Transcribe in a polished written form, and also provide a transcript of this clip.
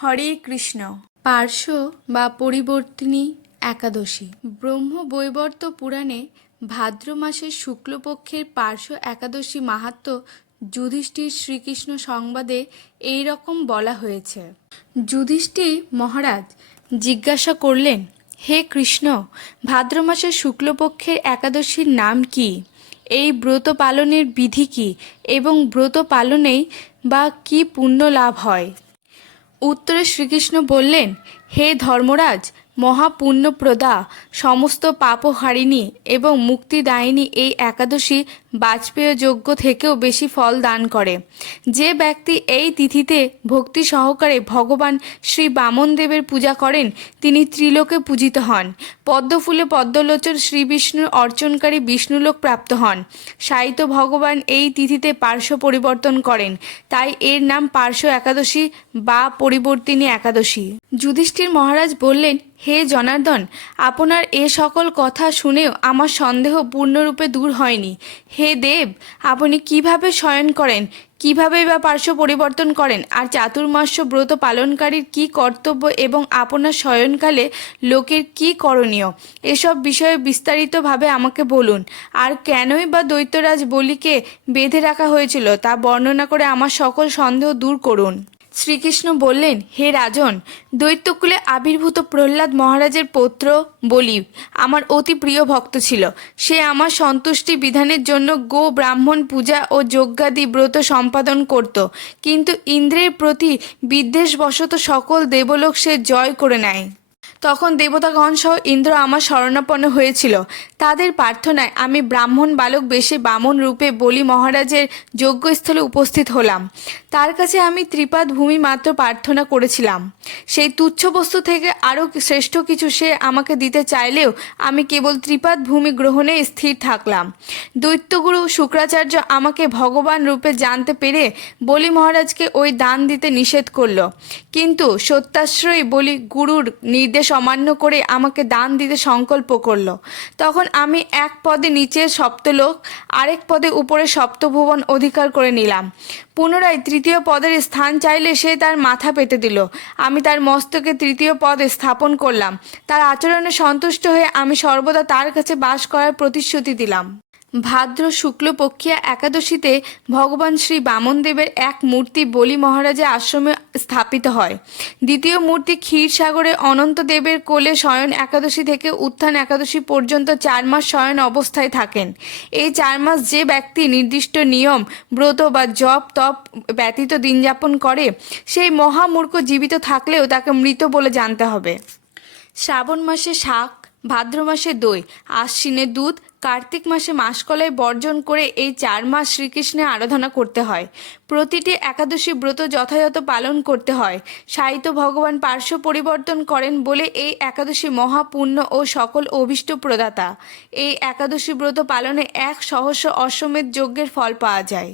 হরে কৃষ্ণ। পার্শ্ব বা পরিবর্তিনী একাদশী। ব্রহ্মবৈবর্ত পুরাণে ভাদ্র মাসের শুক্লপক্ষের পার্শ্ব একাদশী মাহাত্ম্য যুধিষ্ঠির শ্রীকৃষ্ণ সংবাদে এই রকম বলা হয়েছে। যুধিষ্ঠির মহারাজ জিজ্ঞাসা করলেন, হে কৃষ্ণ, ভাদ্র মাসের শুক্লপক্ষের একাদশীর নাম কি? এই ব্রত পালনের বিধি কী এবং ব্রত পালনেই বা কী পুণ্য লাভ হয়? উত্তরে শ্রীকৃষ্ণ বললেন, হে ধর্মরাজ, মহাপুণ্যপ্রদা, সমস্ত পাপহারিণী এবং মুক্তিদায়িনী এই একাদশী বাজপেয় যজ্ঞ থেকেও বেশি ফল দান করে। যে ব্যক্তি এই তিথিতে ভক্তি সহকারে ভগবান শ্রী বামনদেবের পূজা করেন তিনি ত্রিলোকে পূজিত হন। পদ্মফুলে পদ্মলোচন শ্রী বিষ্ণুর অর্চনকারী বিষ্ণুলোক প্রাপ্ত হন। সাহিত্য ভগবান এই তিথিতে পার্শ্ব পরিবর্তন করেন, তাই এর নাম পার্শ্ব একাদশী বা পরিবর্তিনী একাদশী। যুধিষ্ঠির মহারাজ বললেন, হে জনার্দন, আপনার এ সকল কথা শুনেও আমার সন্দেহ পূর্ণরূপে দূর হয়নি। হে দেব, আপনি কিভাবে শয়ন করেন, কিভাবে বা পার্শ্ব পরিবর্তন করেন, আর চাতুর্মাস্য ব্রত পালনকারীর কি কর্তব্য এবং আপনার শয়নকালে লোকের কি করণীয়, এসব বিষয়ে বিস্তারিতভাবে আমাকে বলুন। আর কেনই বা দৈত্যরাজ বলিকে বেঁধে রাখা হয়েছিল তা বর্ণনা করে আমার সকল সন্দেহ দূর করুন। শ্রীকৃষ্ণ বললেন, হে রাজন, দৈত্যকুলে আবির্ভূত প্রহ্লাদ মহারাজের পৌত্র বলি আমার অতি প্রিয় ভক্ত ছিল। সে আমার সন্তুষ্টি বিধানের জন্য গো ব্রাহ্মণ পূজা ও যজ্ঞাদি ব্রত সম্পাদন করত, কিন্তু ইন্দ্রের প্রতি বিদ্বেষবশত সকল দেবলোক সে জয় করে নেয়। তখন দেবতাগণ সহ ইন্দ্র আমার শরণাপন্ন হয়েছিল। তাদের প্রার্থনায় আমি ব্রাহ্মণ বালক বেশে বামন রূপে বলি মহারাজের যজ্ঞস্থলে উপস্থিত হলাম। তার কাছে আমি ত্রিপাদ ভূমি মাত্র প্রার্থনা করেছিলাম। সেই তুচ্ছ বস্তু থেকে আরও শ্রেষ্ঠ কিছু সে আমাকে দিতে চাইলেও আমি কেবল ত্রিপাদ ভূমি গ্রহণে স্থির থাকলাম। দৈত্যগুরু শুক্রাচার্য আমাকে ভগবান রূপে জানতে পেরে বলি মহারাজকে ওই দান দিতে নিষেধ করল, কিন্তু সত্যাশ্রয়ী বলি গুরুর নির্দেশ অমান্য করে আমাকে দান দিতে সংকল্প করল। তখন আমি এক পদে নিচের সপ্তলোক, আরেক পদে উপরে সপ্তভুবন অধিকার করে নিলাম। পুনরায় তৃতীয় পদের স্থান চাইলে সে তার মাথা পেতে দিল। আমি তার মস্তকে তৃতীয় পদে স্থাপন করলাম। তার আচরণে সন্তুষ্ট হয়ে আমি সর্বদা তার কাছে বাস করার প্রতিশ্রুতি দিলাম। ভাদ্র শুক্লপক্ষিয়া একাদশীতে ভগবান শ্রী বামনদেবের এক মূর্তি বলি মহারাজের আশ্রমে স্থাপিত হয়। দ্বিতীয় মূর্তি ক্ষীরসাগরে অনন্তদেবের কোলে শয়ন একাদশী থেকে উত্থান একাদশী পর্যন্ত 4 মাস শয়ন অবস্থায় থাকেন। এই 4 মাস যে ব্যক্তি নির্দিষ্ট নিয়ম, ব্রত বা জপ তপ ব্যতীত দিনযাপন করে সেই মহামূর্খ জীবিত থাকলেও তাকে মৃত বলে জানতে হবে। শ্রাবণ মাসে শাক, ভাদ্র মাসে দই, আশ্বিনে দুধ, কার্তিক মাসে মাসকলাই বর্জন করে এই 4 মাস শ্রীকৃষ্ণের আরাধনা করতে হয়। প্রতিটি একাদশী ব্রত যথাযথ পালন করতে হয়। সাহিত্য ভগবান পার্শ্ব পরিবর্তন করেন বলে এই একাদশী মহাপুণ্য ও সকল অভীষ্ট প্রদাতা। এই একাদশী ব্রত পালনে 1 সহস্র অশ্বমেধ যজ্ঞের ফল পাওয়া যায়।